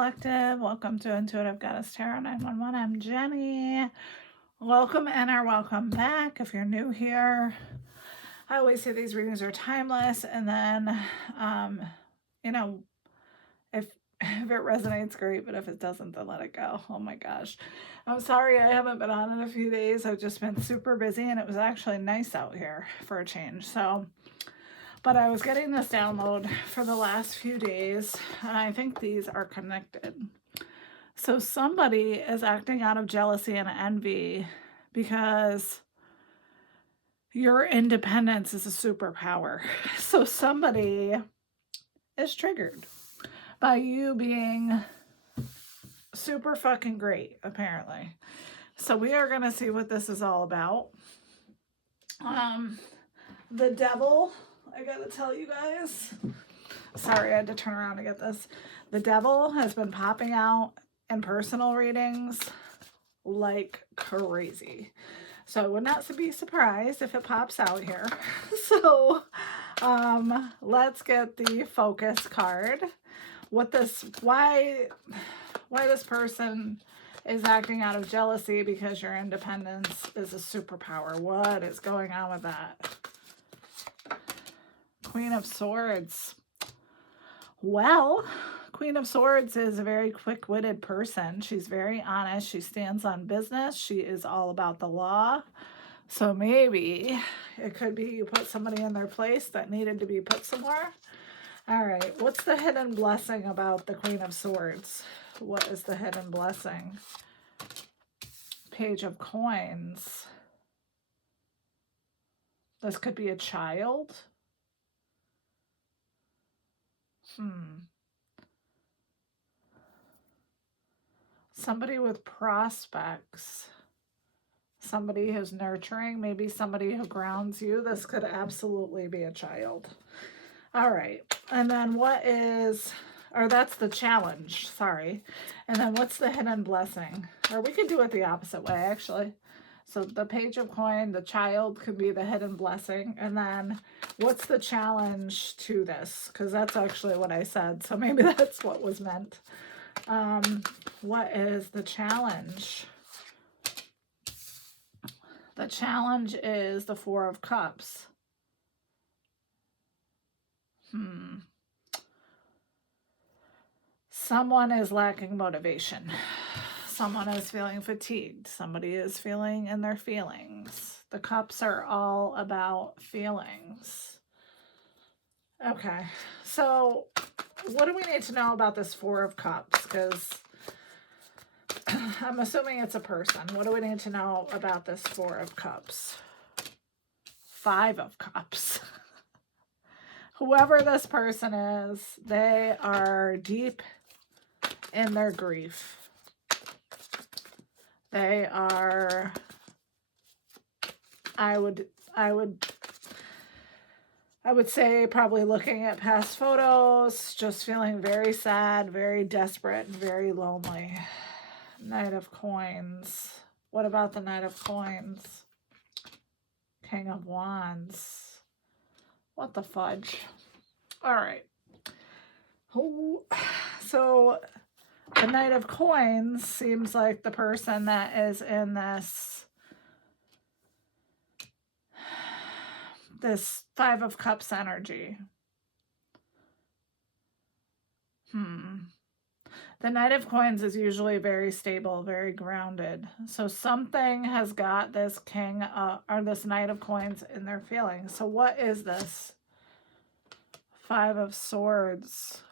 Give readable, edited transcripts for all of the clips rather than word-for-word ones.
Collective. Welcome to Intuitive Goddess Tarot 911. I'm Jenny. Welcome in or welcome back if you're new here. I always say these readings are timeless, and then, you know, if it resonates, great, but if it doesn't, then let it go. Oh my gosh. I'm sorry I haven't been on in a few days. I've just been super busy, and it was actually nice out here for a change. But I was getting this download for the last few days, and I think these are connected. So somebody is acting out of jealousy and envy because your independence is a superpower. So somebody is triggered by you being super fucking great, apparently. So we are going to see what this is all about. The devil, I gotta tell you guys, sorry, I had to turn around to get this. The devil has been popping out in personal readings like crazy. So I would not be surprised if it pops out here. So let's get the focus card. Why this person is acting out of jealousy because your independence is a superpower. What is going on with that? Queen of Swords. Well, Queen of Swords is a very quick-witted person. She's very honest. She stands on business. She is all about the law. So maybe it could be you put somebody in their place that needed to be put somewhere. All right, what's the hidden blessing about the Queen of Swords? What is the hidden blessing? Page of Coins. This could be a child. Somebody with prospects. Somebody who's nurturing. Maybe somebody who grounds you. This could absolutely be a child. All right. And then what is... Or that's the challenge. Sorry. And then what's the hidden blessing? Or we could do it the opposite way, actually. So the Page of Coin, the child could be the hidden blessing. And then what's the challenge to this? Because that's actually what I said. So maybe that's what was meant. What is the challenge? The challenge is the Four of Cups. Someone is lacking motivation. Someone is feeling fatigued. Somebody is feeling in their feelings. The cups are all about feelings. Okay, so what do we need to know about this Four of Cups? Because I'm assuming it's a person. What do we need to know about this Four of Cups? Five of Cups. Whoever this person is, they are deep in their grief. They are, I would say probably looking at past photos, just feeling very sad, very desperate, and very lonely. Knight of Coins. What about the Knight of Coins? King of Wands. What the fudge? All right. So the Knight of Coins seems like the person that is in this Five of Cups energy. The Knight of Coins is usually very stable, very grounded. So something has got this King or this Knight of Coins in their feelings. So what is this? Five of Swords.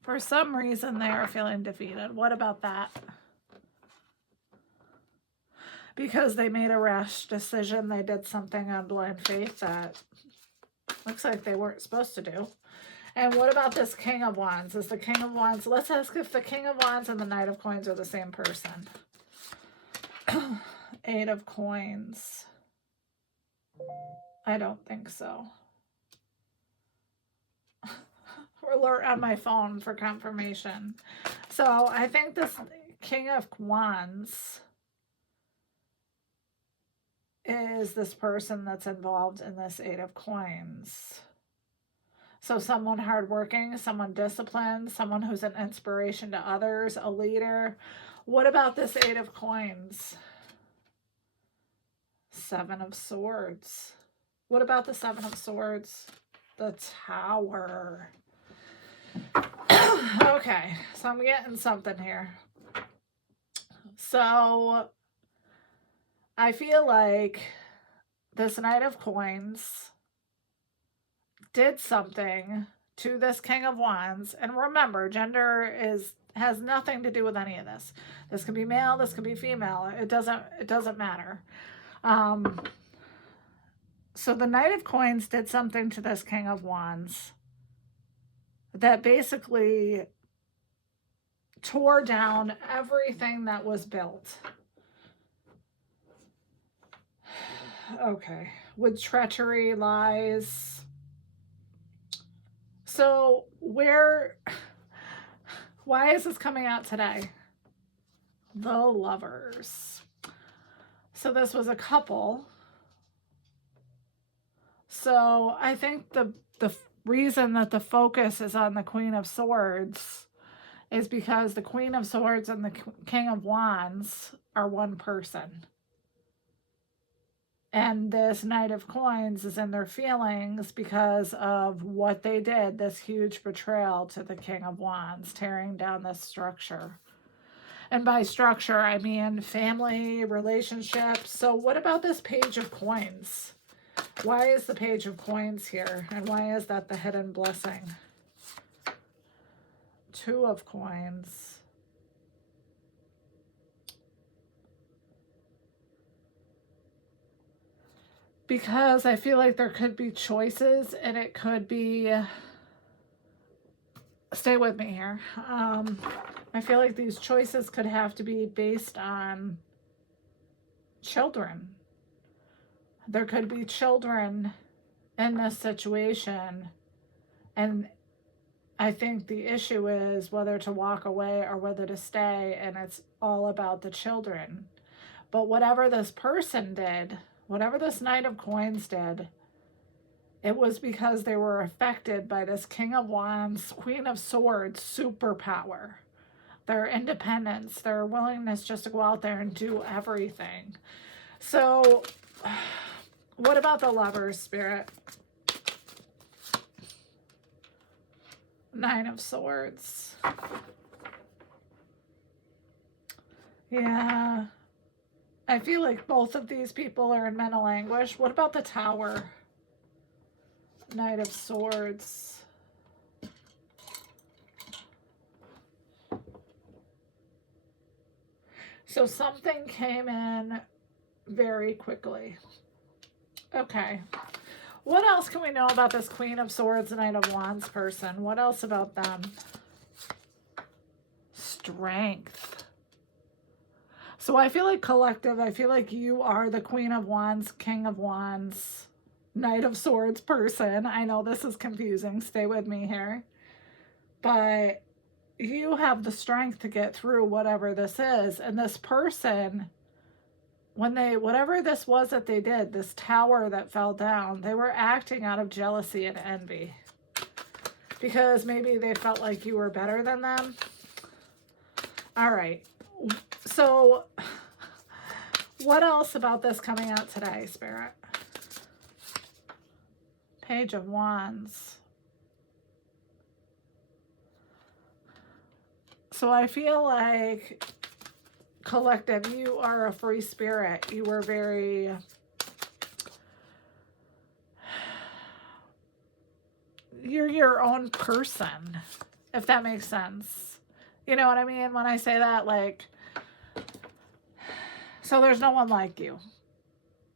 For some reason, they are feeling defeated. What about that? Because they made a rash decision. They did something on blind faith that looks like they weren't supposed to do. And what about this King of Wands? Is the King of Wands... Let's ask if the King of Wands and the Knight of Coins are the same person. Eight of Coins. I don't think so. Alert on my phone for confirmation. So I think this King of Wands is this person that's involved in this Eight of Coins. So someone hardworking, someone disciplined, someone who's an inspiration to others, a leader. What about this Eight of Coins? Seven of Swords. What about the Seven of Swords? The Tower. Okay, so I'm getting something here. So I feel like this Knight of Coins did something to this King of Wands. And remember, gender has nothing to do with any of this. This can be male, this can be female. It doesn't matter. So the Knight of Coins did something to this King of Wands that basically tore down everything that was built. Okay, with treachery, lies. So why is this coming out today? The Lovers. So this was a couple. So I think the reason that the focus is on the Queen of Swords is because the Queen of Swords and the King of Wands are one person. And this Knight of Coins is in their feelings because of what they did, this huge betrayal to the King of Wands, tearing down this structure. And by structure, I mean family, relationships. So what about this Page of Coins? Why is the Page of Coins here? And why is that the hidden blessing? Two of Coins. Because I feel like there could be choices, and it could be, stay with me here. I feel like these choices could have to be based on children. There could be children in this situation, and I think the issue is whether to walk away or whether to stay, and it's all about the children. But whatever this person did, whatever this Knight of Coins did, it was because they were affected by this King of Wands, Queen of Swords superpower. Their independence, their willingness just to go out there and do everything. So, what about the Lovers, Spirit? Nine of Swords. Yeah. I feel like both of these people are in mental anguish. What about the Tower? Knight of Swords. So something came in very quickly. Okay. What else can we know about this Queen of Swords, Knight of Wands person? What else about them? Strength. So I feel like collective, I feel like you are the Queen of Wands, King of Wands, Knight of Swords person. I know this is confusing. Stay with me here. But you have the strength to get through whatever this is. And this person, whatever this was that they did, this tower that fell down, they were acting out of jealousy and envy. Because maybe they felt like you were better than them. All right. So, what else about this coming out today, Spirit? Page of Wands. So I feel like, collective, you are a free spirit. You were very... You're your own person, if that makes sense. You know what I mean? When I say that, like... So there's no one like you.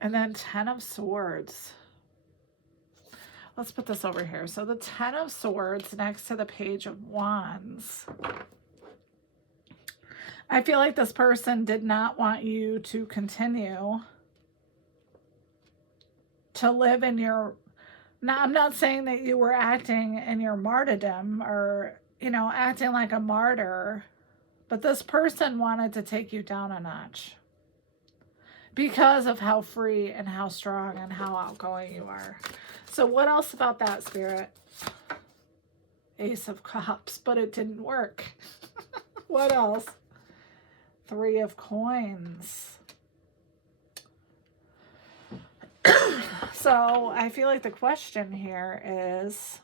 And then 10 of Swords. Let's put this over here. So the 10 of Swords next to the Page of Wands. I feel like this person did not want you to continue to live in your... Now, I'm not saying that you were acting in your martyrdom or, you know, acting like a martyr. But this person wanted to take you down a notch. Because of how free and how strong and how outgoing you are. So what else about that, Spirit? Ace of Cups, but it didn't work. What else? Three of Coins. So I feel like the question here is,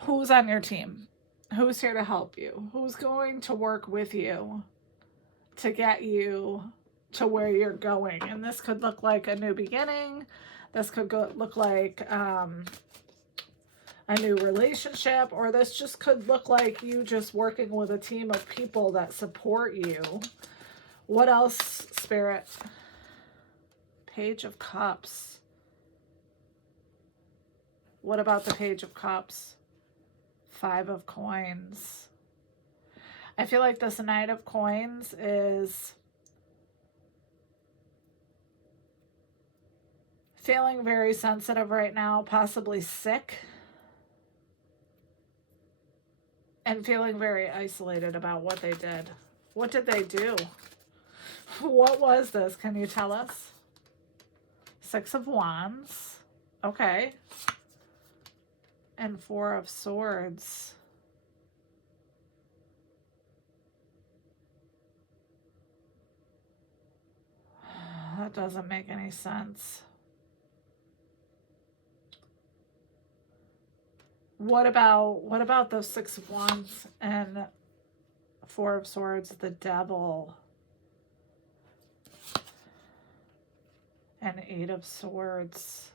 who's on your team? Who's here to help you? Who's going to work with you to get you to where you're going? And this could look like a new beginning. This could look like a new relationship, or this just could look like you just working with a team of people that support you. What else, Spirit? Page of Cups. What about the Page of Cups? Five of Coins. I feel like this Knight of Coins is feeling very sensitive right now, possibly sick, and feeling very isolated about what they did. What did they do? What was this? Can you tell us? Six of Wands. Okay. And Four of Swords. That doesn't make any sense. What about those Six of Wands and Four of Swords, the Devil, and Eight of Swords?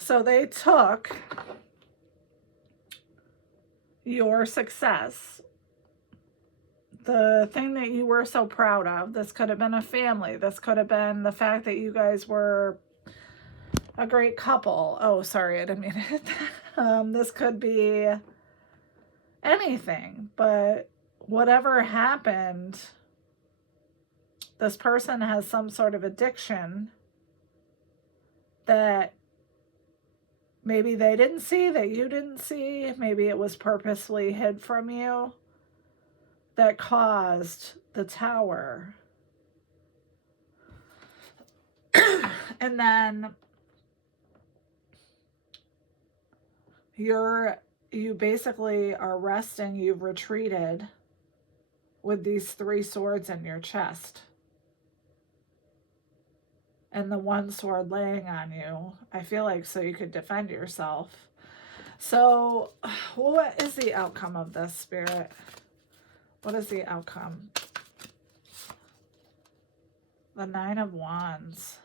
So they took your success, the thing that you were so proud of. This could have been a family. This could have been the fact that you guys were a great couple. Oh, sorry, I didn't mean it. This could be anything, but whatever happened, this person has some sort of addiction that maybe they didn't see, that you didn't see. Maybe it was purposely hid from you, that caused the Tower. And then you basically are resting, you've retreated with these three swords in your chest. And the one sword laying on you, I feel like so you could defend yourself. So what is the outcome of this, Spirit? What is the outcome? The Nine of Wands.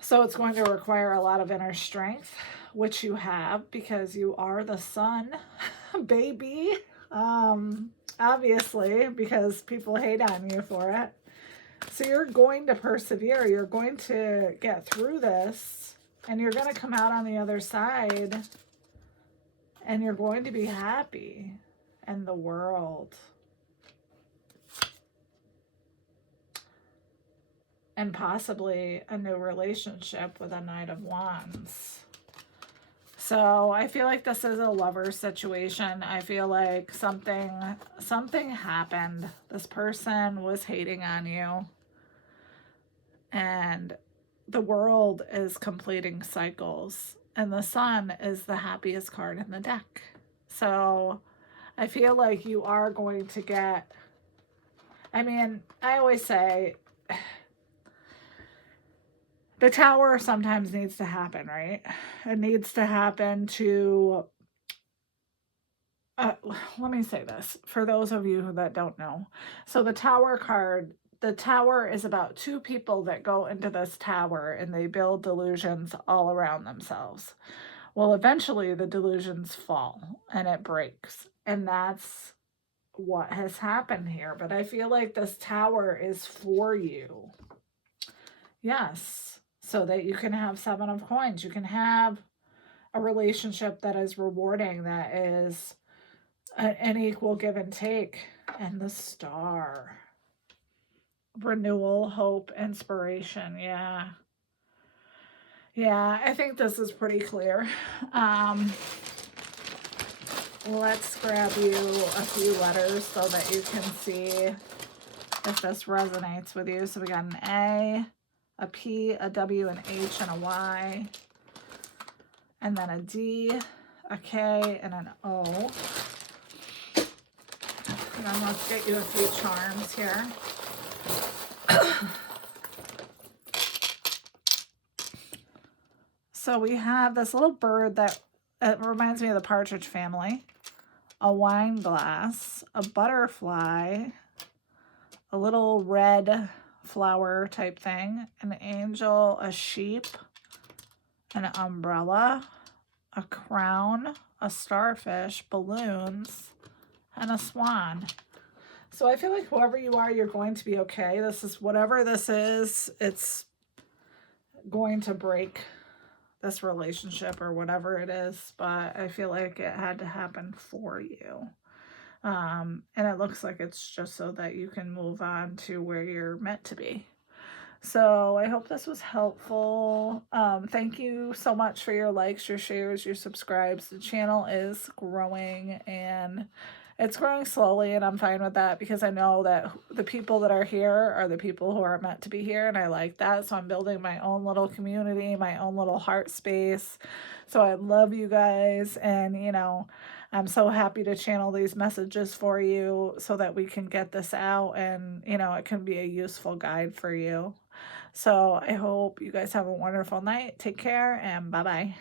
So it's going to require a lot of inner strength, which you have because you are the sun, baby. Obviously, because people hate on you for it. So you're going to persevere. You're going to get through this, and you're going to come out on the other side, and you're going to be happy in the world. And possibly a new relationship with a Knight of Wands. So I feel like this is a lover situation. I feel like something happened. This person was hating on you. And the world is completing cycles. And the Sun is the happiest card in the deck. So I feel like you are going to get... I mean, I always say... The Tower sometimes needs to happen, right? It needs to happen to... let me say this for those of you that don't know. So the Tower card, the Tower is about two people that go into this tower and they build delusions all around themselves. Well, eventually the delusions fall and it breaks. And that's what has happened here. But I feel like this Tower is for you. Yes. So that you can have Seven of Coins. You can have a relationship that is rewarding, that is an equal give and take. And the Star. Renewal, hope, inspiration. Yeah. Yeah, I think this is pretty clear. Let's grab you a few letters so that you can see if this resonates with you. So we got an A, a P, a W, an H, and a Y, and then a D, a K, and an O. And then let's get you a few charms here. So we have this little bird that it reminds me of the Partridge Family, a wine glass, a butterfly, a little red flower type thing, an angel, a sheep, an umbrella, a crown, a starfish, balloons, and a swan. So I feel like whoever you are, you're going to be okay. This is whatever this is, it's going to break this relationship or whatever it is, but I feel like it had to happen for you. And it looks like it's just so that you can move on to where you're meant to be. So I hope this was helpful. Thank you so much for your likes, your shares, your subscribes. The channel is growing and it's growing slowly, and I'm fine with that because I know that the people that are here are the people who are meant to be here, and I like that. So I'm building my own little community, my own little heart space. So I love you guys, and you know, I'm so happy to channel these messages for you so that we can get this out and, you know, it can be a useful guide for you. So I hope you guys have a wonderful night. Take care and bye-bye.